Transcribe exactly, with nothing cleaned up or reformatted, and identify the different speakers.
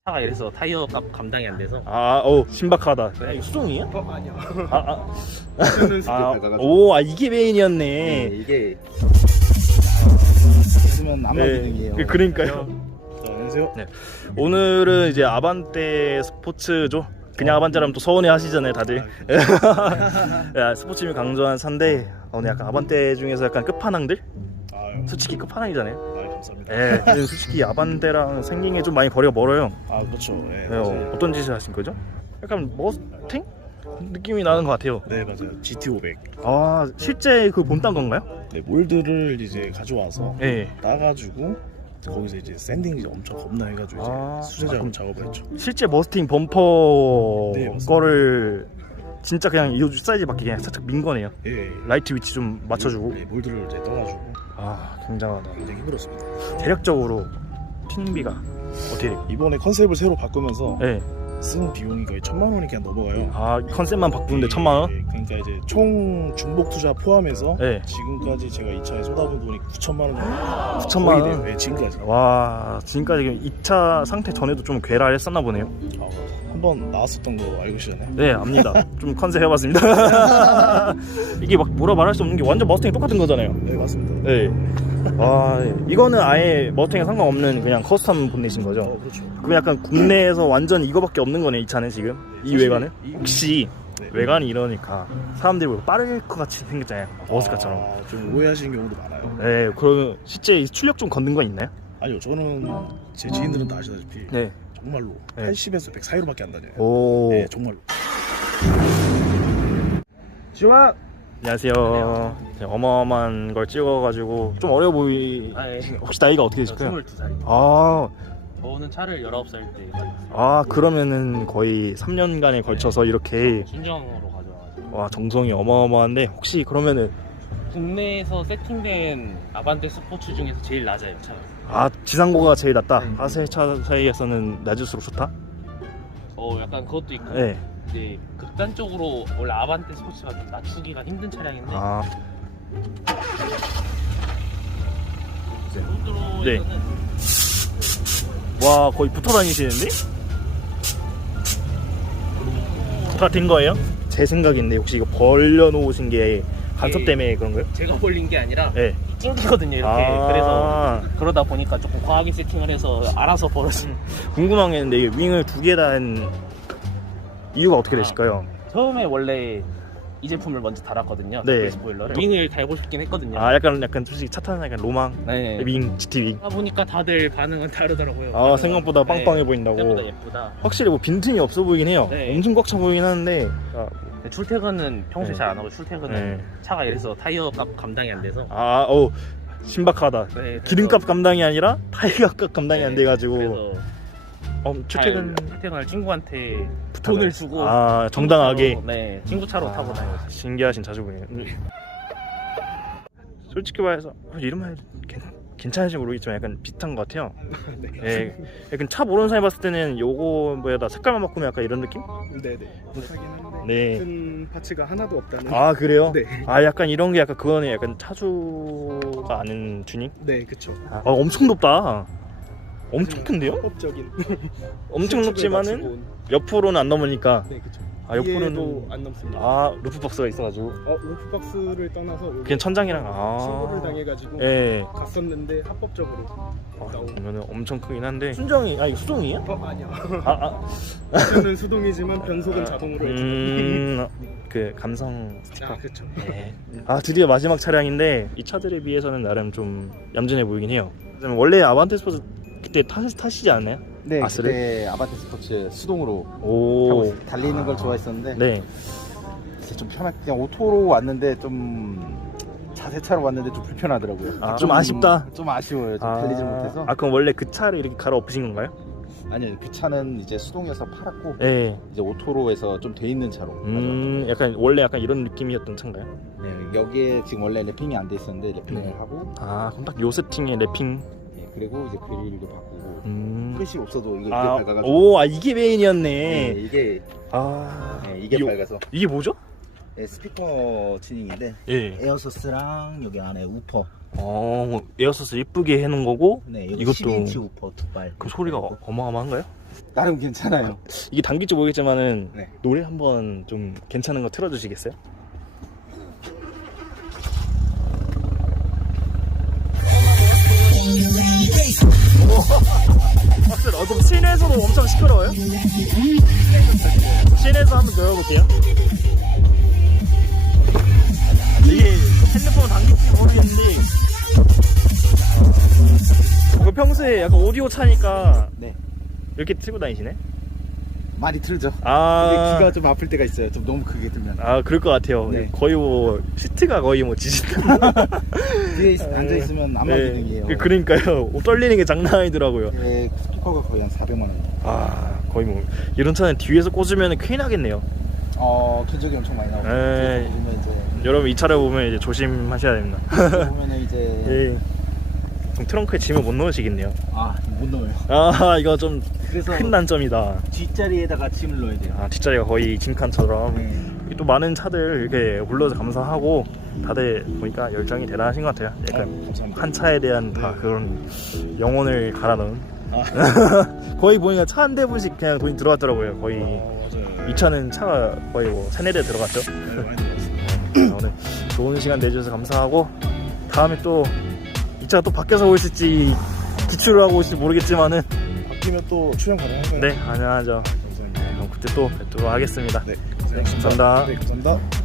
Speaker 1: 차가 이래서 타이어 값 감당이 안 돼서.
Speaker 2: 아, 어 신박하다. 아, 이거 수동이야?
Speaker 3: 어 아니야.
Speaker 2: 아, 아,
Speaker 3: 저는 스틱
Speaker 2: 아,
Speaker 3: 밟아가지고.
Speaker 2: 오, 아 이게 메인이었네.
Speaker 3: 네, 이게 있으면 안만
Speaker 2: 네,
Speaker 3: 기능이에요.
Speaker 2: 그- 그러니까요.
Speaker 3: 자, 안녕하세요.
Speaker 2: 네. 오늘은 이제 아반떼 스포츠죠. 그냥 아반떼라면 또 서운해 하시잖아요, 다들. 야, 스포츠미 강조한 차인데 오늘 약간 아반떼 중에서 약간 끝판왕들?
Speaker 3: 아유,
Speaker 2: 솔직히 끝판왕이잖아요.
Speaker 3: 아유, 감사합니다.
Speaker 2: 예, 근데 솔직히 아반떼랑 생긴 게 좀 많이 거리가 멀어요.
Speaker 3: 아 그렇죠. 네,
Speaker 2: 네, 어,
Speaker 3: 맞아요.
Speaker 2: 어떤 짓을 하신 거죠? 약간 머스탱 느낌이 나는 것 같아요.
Speaker 3: 네 맞아요. 지티 오백.
Speaker 2: 아, 실제 그 본딴 건가요?
Speaker 3: 네 몰드를 이제 가져와서
Speaker 2: 네.
Speaker 3: 따가지고 거기서 이제 샌딩 이제 엄청 겁나 해가지고 이제
Speaker 2: 아,
Speaker 3: 수제작업
Speaker 2: 아, 그럼-
Speaker 3: 작업을 했죠.
Speaker 2: 실제 머스팅 범퍼
Speaker 3: 네, 맞습니다.
Speaker 2: 거를 진짜 그냥 이 사이즈 맞게 그냥 살짝 민 거네요.
Speaker 3: 예. 예.
Speaker 2: 라이트 위치 좀 맞춰주고.
Speaker 3: 네, 몰드를 이제 떠가지고
Speaker 2: 아, 굉장하다.
Speaker 3: 굉장히 힘들었습니다.
Speaker 2: 대략적으로 튜닝비가 어떻게 돼요?
Speaker 3: 이번에 컨셉을 새로 바꾸면서
Speaker 2: 네.
Speaker 3: 쓴 비용이 거의 천만 원이 그냥 넘어가요.
Speaker 2: 아, 컨셉만 바꾸는데 천만 원?
Speaker 3: 예, 그러니까 이제 총 중복 투자 포함해서
Speaker 2: 네.
Speaker 3: 지금까지 제가 이 차에 쏟아본 돈이 구천만 원 정도
Speaker 2: 구천만
Speaker 3: 거의
Speaker 2: 원?
Speaker 3: 돼요. 네, 지금까지.
Speaker 2: 와, 지금까지 이 차 상태 전에도 좀 괴랄 했었나 보네요.
Speaker 3: 아, 한번 나왔었던 거 알고 계시잖아요.
Speaker 2: 네, 압니다. 좀 컨셉 해봤습니다. 이게 막 뭐라 말할 수 없는 게 완전 머스탱이 똑같은 거잖아요.
Speaker 3: 네 맞습니다.
Speaker 2: 네. 와, 이거는 아예 머스탱에 상관없는 그냥 커스텀 본넷인 거죠.
Speaker 3: 어 그렇죠.
Speaker 2: 그럼 약간 국내에서 완전 이거밖에 없는 거네, 이 차는 지금. 이
Speaker 3: 사실
Speaker 2: 외관은?
Speaker 3: 이-
Speaker 2: 혹시
Speaker 3: 네.
Speaker 2: 외관이 이러니까 사람들이 뭐 빠를 것 같이 생겼잖아요. 머스카처럼.
Speaker 3: 아, 좀 오해하시는 경우도 많아요.
Speaker 2: 네, 그러면 실제 출력 좀 걷는 건 있나요?
Speaker 3: 아니요, 저는 제 지인들은 다 아시다시피
Speaker 2: 네.
Speaker 3: 정말로
Speaker 2: 네.
Speaker 3: 팔십에서 백 사이로밖에 안 다녀요.
Speaker 2: 오.
Speaker 3: 네, 정말로. 지화.
Speaker 2: 안녕하세요. 네, 어마어마한 걸 찍어가지고 좀 어려 보이.
Speaker 1: 아, 예.
Speaker 2: 혹시 나이가 어떻게 되실까요?
Speaker 1: 스물두 살입니다.
Speaker 2: 아,
Speaker 1: 저는 차를 열아홉 살 때 가졌어요.
Speaker 2: 아 그러면은 거의 삼 년간에 걸쳐서 이렇게
Speaker 1: 순정으로 가져와가지고.
Speaker 2: 와 정성이 어마어마한데 혹시 그러면은
Speaker 1: 국내에서 세팅된 아반떼 스포츠 중에서 제일 낮아요, 차가.
Speaker 2: 아 지상고가 제일 낫다.
Speaker 1: 네.
Speaker 2: 하세차 사이에서는 낮을수록 좋다.
Speaker 1: 어, 약간 그것도 있고.
Speaker 2: 네.
Speaker 1: 이제 극단적으로 원래 아반떼 스포츠가 좀 낮추기가 힘든 차량인데.
Speaker 2: 아
Speaker 1: 로드로에서는
Speaker 2: 네. 와 거의 붙어 다니시는데? 다 된 거예요? 제 생각인데 혹시 이거 벌려 놓으신 게 간섭
Speaker 1: 예.
Speaker 2: 때문에 그런 거예요?
Speaker 1: 제가 벌린 게 아니라
Speaker 2: 네.
Speaker 1: 찡기거든요, 이렇게.
Speaker 2: 아.
Speaker 1: 그래서 그러다 보니까 조금 과하게 세팅을 해서 알아서 벌어진.
Speaker 2: 궁금한 게 있는데 이게 윙을 두 개 단 이유가 어떻게 되실까요?
Speaker 1: 처음에 원래 이 제품을 먼저 달았거든요.
Speaker 2: 네.
Speaker 1: 네. 스포일러를. 윙을 달고 싶긴 했거든요.
Speaker 2: 아 약간 약간 솔직히 차 타는 약간 로망
Speaker 1: 네.
Speaker 2: 윙 지티 윙.
Speaker 1: 하다 보니까 다들 반응은 다르더라고요.
Speaker 2: 아
Speaker 1: 반응은.
Speaker 2: 생각보다
Speaker 1: 네.
Speaker 2: 빵빵해 보인다고.
Speaker 1: 생각보다 예쁘다.
Speaker 2: 확실히 뭐 빈틈이 없어 보이긴 해요.
Speaker 1: 네.
Speaker 2: 엄청 꽉 차 보이긴 하는데. 아,
Speaker 1: 근데 출퇴근은 평소에
Speaker 2: 네.
Speaker 1: 잘 안 하고 출퇴근은
Speaker 2: 네.
Speaker 1: 차가 이래서 타이어 값 감당이 안 돼서.
Speaker 2: 아, 어 신박하다.
Speaker 1: 네, 그래서-
Speaker 2: 기름값 감당이 아니라 타이어 값 감당이
Speaker 1: 네,
Speaker 2: 안 돼가지고.
Speaker 1: 그래서
Speaker 2: 어, 출퇴근
Speaker 1: 잘 출퇴근을 친구한테
Speaker 2: 부탁을-
Speaker 1: 돈을 주고
Speaker 2: 아 정당하게.
Speaker 1: 친구 차로, 네 친구 차로
Speaker 2: 아,
Speaker 1: 타고 다녀요.
Speaker 2: 신기하신 자주분이에요. 솔직히 말해서 어, 이름만 괜, 괜찮은지 모르겠지만 약간 비슷한 것 같아요.
Speaker 3: 네.
Speaker 2: 예, 약간 차 모르는 사람이 봤을 때는 요거 뭐야 색깔만 바꾸면 약간 이런 느낌?
Speaker 4: 네네. 하긴 한데
Speaker 2: 네.
Speaker 4: 큰 파츠가 하나도 없다는.
Speaker 2: 아 그래요?
Speaker 4: 네.
Speaker 2: 아 약간 이런 게 약간 그거는 약간 차주가 아는 튜닝?
Speaker 4: 네, 그쵸.
Speaker 2: 아 엄청 높다. 엄청 큰데요?
Speaker 4: 합법적인.
Speaker 2: 엄청 높지만은
Speaker 4: 맞추고 온-
Speaker 2: 옆으로는 안 넘으니까.
Speaker 4: 네, 그쵸.
Speaker 2: 아 옆으로는
Speaker 4: 뒤에도 안 넘습니다.
Speaker 2: 아 루프박스가 있어가지고
Speaker 4: 어, 루프박스를 떠나서 여기
Speaker 2: 그냥 천장이랑 아.
Speaker 4: 신고를 당해가지고
Speaker 2: 예.
Speaker 4: 갔었는데 합법적으로
Speaker 2: 아,
Speaker 4: 나오고.
Speaker 2: 그러면은 엄청 크긴 한데 순정이 아 이거 수동이에요?
Speaker 4: 어, 아니야.
Speaker 2: 아 아.
Speaker 4: 저는 수동이지만 변속은 자동으로 해줘.
Speaker 2: 음, 그 감성 스티커.
Speaker 4: 아, 그쵸.
Speaker 2: 네. 아 드디어 마지막 차량인데 이 차들에 비해서는 나름 좀 얌전해 보이긴 해요. 그다음에 원래 아반떼 스포츠 그때 타, 타시지 않나요?
Speaker 5: 네,
Speaker 2: 아스를?
Speaker 5: 그때 아반떼 스포츠 수동으로
Speaker 2: 오.
Speaker 5: 타고 있- 달리는 걸 좋아했었는데
Speaker 2: 네.
Speaker 5: 이제 좀 편하게 그냥 오토로 왔는데 좀 자세차로 왔는데 좀 불편하더라고요.
Speaker 2: 아, 좀 아쉽다.
Speaker 5: 좀 아쉬워요. 좀 달리질 못해서.
Speaker 2: 아 그럼 원래 그 차를 이렇게 갈아 엎으신 건가요?
Speaker 5: 아니요, 그 차는 이제 수동이어서 팔았고
Speaker 2: 네.
Speaker 5: 이제 오토로 해서 좀 돼 있는 차로.
Speaker 2: 음, 약간 원래 약간 이런 느낌이었던 차인가요?
Speaker 5: 네, 여기에 지금 원래 랩핑이 안 돼 있었는데 랩핑을
Speaker 2: 네.
Speaker 5: 하고
Speaker 2: 아 그럼 딱 요 세팅에 랩핑.
Speaker 5: 네, 그리고 이제 그릴도 바꾸고
Speaker 2: 음.
Speaker 5: 끝이 없어도 이게
Speaker 2: 아,
Speaker 5: 밝아가지고.
Speaker 2: 오, 아 이게 메인이었네.
Speaker 5: 네, 이게
Speaker 2: 아,
Speaker 5: 네, 이게
Speaker 2: 이-
Speaker 5: 밝아서.
Speaker 2: 이게 뭐죠?
Speaker 5: 네, 스피커 튜닝인데
Speaker 2: 예.
Speaker 5: 에어소스랑 여기 안에 우퍼.
Speaker 2: 어, 에어소스 이쁘게 해놓은 거고.
Speaker 5: 네, 여기
Speaker 2: 이것도
Speaker 5: 십 인치 우퍼 두 발.
Speaker 2: 그 소리가 어- 어마어마한가요?
Speaker 5: 나름 괜찮아요.
Speaker 2: 이게 담길지 모르겠지만은
Speaker 5: 네.
Speaker 2: 노래 한번 좀 괜찮은 거 틀어주시겠어요? 확실히 어, 그럼 시내에서도 엄청 시끄러워요? 시내에서 한번 열어볼게요. 이게 핸드폰 당길지 모르겠는데 어, 그 평소에 약간 오디오 차니까
Speaker 5: 네.
Speaker 2: 이렇게 틀고 다니시네?
Speaker 5: 많이 틀죠.
Speaker 2: 아,
Speaker 5: 근데 귀가 좀 아플 때가 있어요. 좀 너무 크게 들면.
Speaker 2: 아 그럴 것 같아요.
Speaker 5: 네.
Speaker 2: 거의 뭐 시트가 거의 뭐 지진다.
Speaker 5: 뒤에 앉아 있으면 안마 기능이에요.
Speaker 2: 그- 그러니까요. 떨리는 게 장난 아니더라고요.
Speaker 5: 네, 스피커가 거의 한 사백만 원.
Speaker 2: 아 거의 뭐 이런 차는 뒤에서 꽂으면 큰일 나겠네요.
Speaker 5: 어, 견적이 엄청 많이 나오고.
Speaker 2: 에이.
Speaker 5: 보면 이제
Speaker 2: 여러분 이 차를 보면 이제 조심하셔야 됩니다.
Speaker 5: 보면은 이제
Speaker 2: 예. 그럼 트렁크에 짐을 못 넣으시겠네요.
Speaker 5: 아, 못 넣어요.
Speaker 2: 아 이거 좀 큰
Speaker 5: 그래서
Speaker 2: 난점이다.
Speaker 5: 뒷자리에다가 짐을 넣어야 돼요.
Speaker 2: 아 뒷자리가 거의 짐칸처럼.
Speaker 5: 네.
Speaker 2: 또 많은 차들 이렇게 불러서 감사하고 다들 보니까 열정이 대단하신 것 같아요. 약간
Speaker 3: 아, 감사합니다.
Speaker 2: 한 차에 대한 다 그런 영혼을 갈아 넣은.
Speaker 3: 아.
Speaker 2: 거의 보니까 차 한 대분씩 그냥 돈이 들어갔더라고요. 거의
Speaker 3: 어, 맞아요.
Speaker 2: 이 차는 차가 거의 뭐 세네 대 들어갔죠.
Speaker 3: 네, 많이 들었습니다.
Speaker 2: 오늘 좋은 시간 내주셔서 감사하고 다음에 또 이 차가 또 바뀌어서 오실지 기출을 하고 오실지 모르겠지만은
Speaker 3: 바뀌면 또 출연 가능한가요?
Speaker 2: 네 가능하죠.
Speaker 3: 감사합니다.
Speaker 2: 그럼 그때 또 뵙도록 하겠습니다.
Speaker 3: 네,
Speaker 2: 감사합니다.
Speaker 3: 네, 감사합니다.